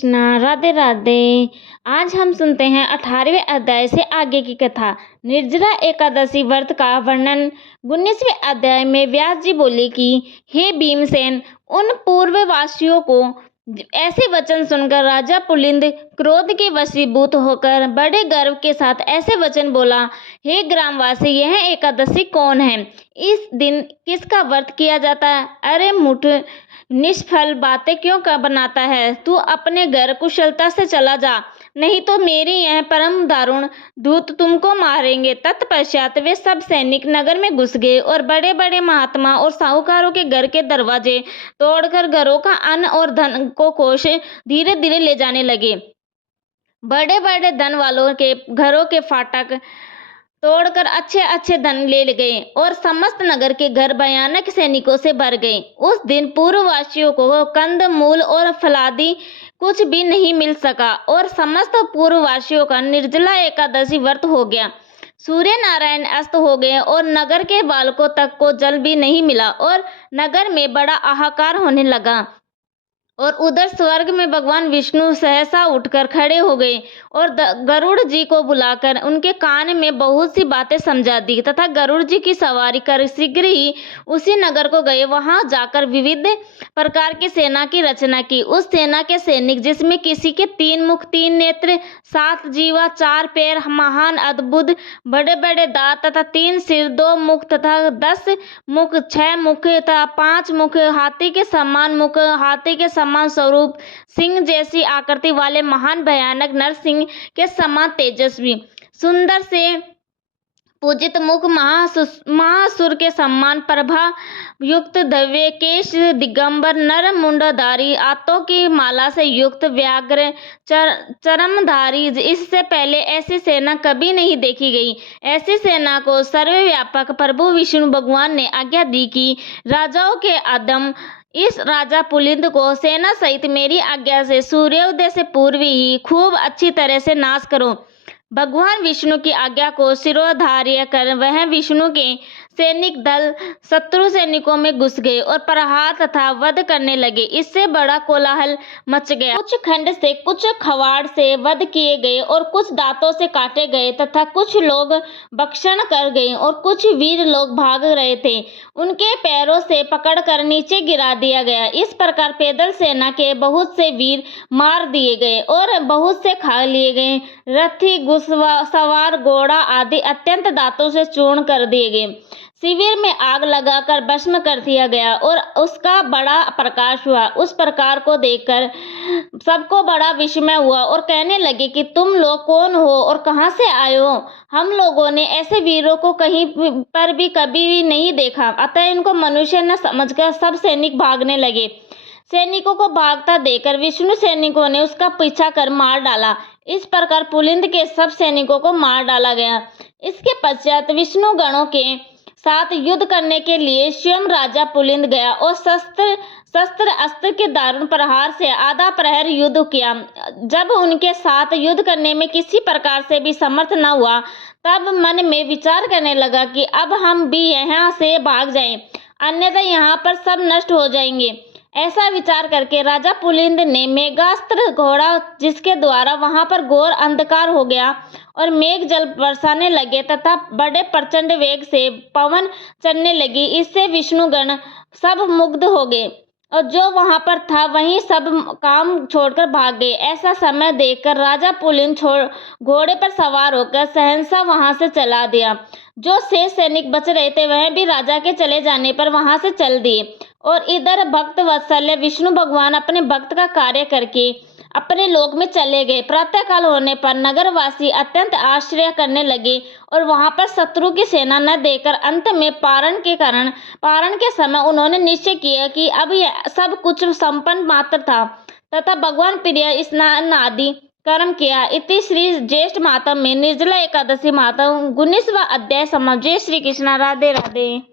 कृष्णा, राधे राधे। आज हम सुनते हैं 18वें अध्याय से आगे की कथा। निर्जला एकादशी व्रत का वर्णन। 19वें अध्याय में व्यास जी बोले कि हे भीमसेन, उन पूर्ववासियों को ऐसे वचन सुनकर राजा पुलिंद क्रोध के वशीभूत होकर बड़े गर्व के साथ ऐसे वचन बोला, हे ग्रामवासी, यह एकादशी कौन है? इस दिन किसका व्रत किया जाता है? अरे मूर्ख, निष्फल बातें क्यों का बनाता है? तू अपने घर कुशलता से चला जा, नहीं तो मेरे यह परम दारुण दूत तुमको मारेंगे। तत्पश्चात वे सब सैनिक नगर में घुस गए और बड़े बड़े महात्मा और साहूकारों के घर के दरवाजे तोड़कर घरों का अन्न और धन को कोष धीरे धीरे ले जाने लगे। बड़े बड़े धन वालों के घरों के फाटक तोड़कर अच्छे अच्छे धन ले गए और समस्त नगर के घर भयानक सैनिकों से भर गए। उस दिन पूर्ववासियों को कंद मूल और फलादि कुछ भी नहीं मिल सका और समस्त पूर्ववासियों का निर्जला एकादशी व्रत हो गया। सूर्य नारायण अस्त हो गए और नगर के बालकों तक को जल भी नहीं मिला और नगर में बड़ा हाहाकार होने लगा। और उधर स्वर्ग में भगवान विष्णु सहसा उठकर खड़े हो गए और गरुड़ जी को बुलाकर उनके कान में बहुत सी बातें समझा दी तथा गरुड़ जी की सवारी कर शीघ्र ही उसी नगर को गए। वहां जाकर विविध प्रकार की सेना की रचना की। उस सेना के सैनिक, जिसमें किसी के 3 मुख 3 नेत्र 7 जीवा 4 पैर, महान अद्भुत बड़े बड़े दांत तथा 3 सिर 2 मुख तथा 10 मुख 6 मुख तथा 5 मुख, हाथी के समान मुख, हाथी के समान स्वरूप, सिंह जैसी आकृति वाले महान भयानक नरसिंह के समान तेजस्वी, सुंदर से पूजित मुख, महासुर के समान प्रभा युक्त, दिव्य केश, दिगंबर नर मुंडधारी, आंतों की माला से युक्त, व्याघ्र चरमधारी। इससे पहले ऐसी सेना कभी नहीं देखी गई। ऐसी सेना को सर्वव्यापक प्रभु विष्णु भगवान ने आज्ञा दी कि राजाओं के आदम इस राजा पुलिंद को सेना सहित मेरी आज्ञा से सूर्योदय से पूर्व ही खूब अच्छी तरह से नाश करो। भगवान विष्णु की आज्ञा को शिरोधार्य कर वह विष्णु के सैनिक दल शत्रु सैनिकों में घुस गए और प्रहार तथा वध करने लगे। इससे बड़ा कोलाहल मच गया। कुछ खंड से, कुछ खवाड़ से वध किए गए और कुछ दांतों से काटे गए तथा कुछ लोग भक्षण कर गए और कुछ वीर लोग भाग रहे थे, उनके पैरों से पकड़कर नीचे गिरा दिया गया। इस प्रकार पैदल सेना के बहुत से वीर मार दिए गए और बहुत से खा लिए गए। रथी, सवार, घोड़ा आदि अत्यंत दांतों से चूर्ण कर दिए गए। शिविर में आग लगाकर भस्म कर दिया गया और उसका बड़ा प्रकाश हुआ। उस प्रकार को देखकर सबको बड़ा विस्मय हुआ और कहने लगे कि तुम लोग कौन हो और कहां से आए हो? हम लोगों ने ऐसे वीरों को कहीं पर भी कभी भी नहीं देखा। अतः इनको मनुष्य न समझकर सब सैनिक भागने लगे। सैनिकों को भागता देखकर विष्णु सैनिकों ने उसका पीछा कर मार डाला। इस प्रकार पुलिंद के सब सैनिकों को मार डाला गया। इसके पश्चात विष्णु गणों के साथ युद्ध करने के लिए स्वयं राजा पुलिंद गया और शस्त्र अस्त्र के दारुण प्रहार से आधा प्रहर युद्ध किया। जब उनके साथ युद्ध करने में किसी प्रकार से भी समर्थ न हुआ, तब मन में विचार करने लगा कि अब हम भी यहाँ से भाग जाएं, अन्यथा यहाँ पर सब नष्ट हो जाएंगे। ऐसा विचार करके राजा पुलिंद ने मेघास्त्र घोड़ा, जिसके द्वारा वहां पर घोर अंधकार हो गया और मेघ जल बरसाने लगे तथा बड़े प्रचंड वेग से पवन चलने लगी। इससे विष्णुगण सब मुग्ध हो गए और जो वहां पर था वहीं सब काम छोड़कर भाग गए। ऐसा समय देखकर राजा पुलिंद घोड़े पर सवार होकर सहसा वहां से चला दिया। जो शेष सैनिक बच रहे थे वह भी राजा के चले जाने पर वहां से चल दिए। और इधर भक्त वत्सल्य विष्णु भगवान अपने भक्त का कार्य करके अपने लोक में चले गए। प्रातःकाल होने पर नगरवासी अत्यंत आश्चर्य करने लगे और वहां पर शत्रु की सेना न देखकर अंत में पारण के समय उन्होंने निश्चय किया कि अब यह सब कुछ संपन्न मात्र था तथा भगवान प्रिय स्नान आदि कर्म किया। इति श्री ज्येष्ठ मातम में निर्जला एकादशी मातम 19वां अध्याय समाप्त। जय श्री कृष्ण, राधे राधे।